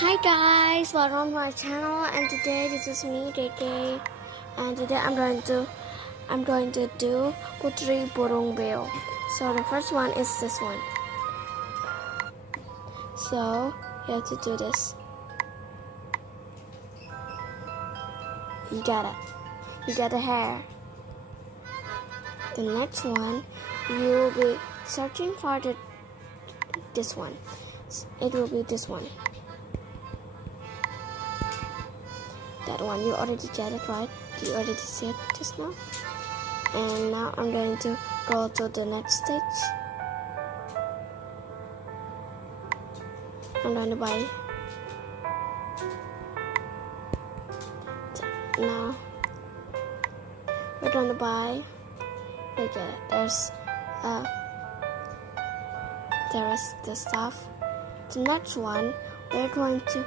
Hi guys, welcome to my channel, and today this is me, Nikki, and today I'm going to do Putri Burung. So the first one is this one. So you have to do this. You got it. You got the hair. The next one, you will be searching for this one. It will be this one. That one, you already get it, right? You already see it just now. And now I'm going to go to the next stage. I'm going to buy. Now we're going to buy. Look at it. There is the stuff. The next one, we're going to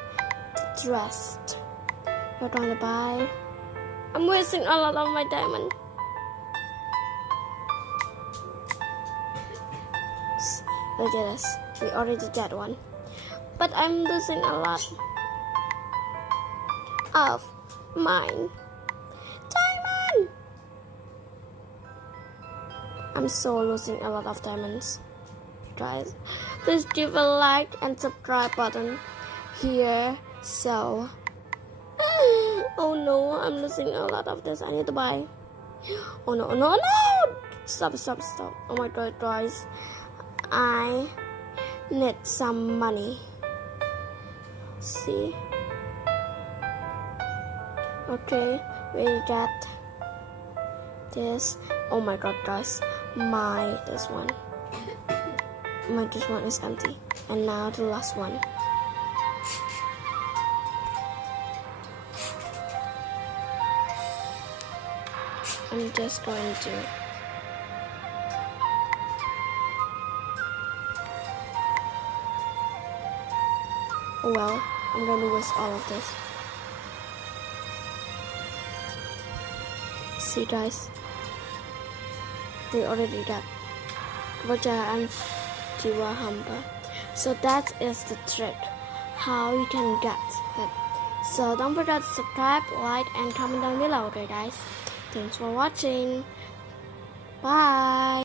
dress. We're going to buy. I'm wasting a lot of my diamond. Look at this. We already did one. But I'm losing a lot of mine diamond. I'm so losing a lot of diamonds. Guys, please give a like and subscribe button here. So oh no, I'm losing a lot of this. I need to buy. Oh no, no, no! Stop. Oh my god, guys. I need some money. See? Okay, we got this. Oh my god, guys. This one is empty. And now the last one. I'm just going to I'm going to waste all of this. See guys, we already got Wajah Jiwa Hamba. So that is the trick, how you can get it. So don't forget to subscribe, like, and comment down below, okay guys. Thanks for watching. Bye.